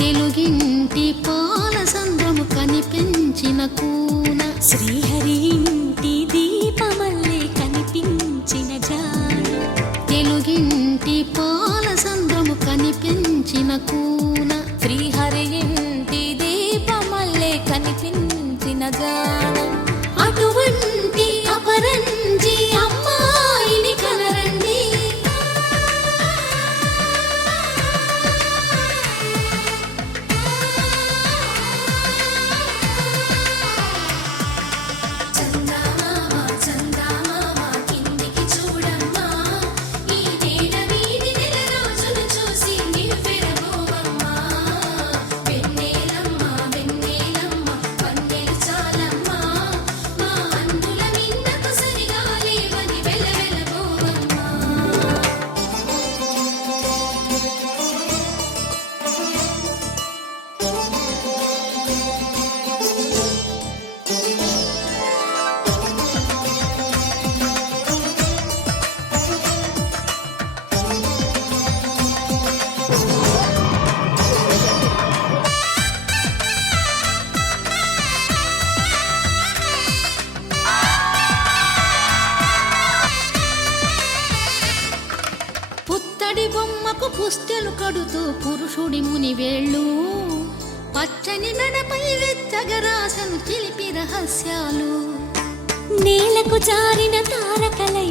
తెలుగింటి పాల సంద్రము కనిపించిన కూన శ్రీహరి ఇంటి దీపమల్లే కనిపించిన జాడ తెలుగింటి పాల సంద్రము కనిపించిన కూన శ్రీహరి ఇంటి దీపమల్లే కనిపించిన జాడ అటువంటి అపరంజి అమ్మాయిని కనరండి పుత్తడి బొమ్మకు పుస్తెలు కడుతూ పురుషుడి ముని వేళ్ళు పచ్చని మెడపై వెచ్చగరాసను చిలిపి రహస్యాలు నేలకు జారిన తారకలై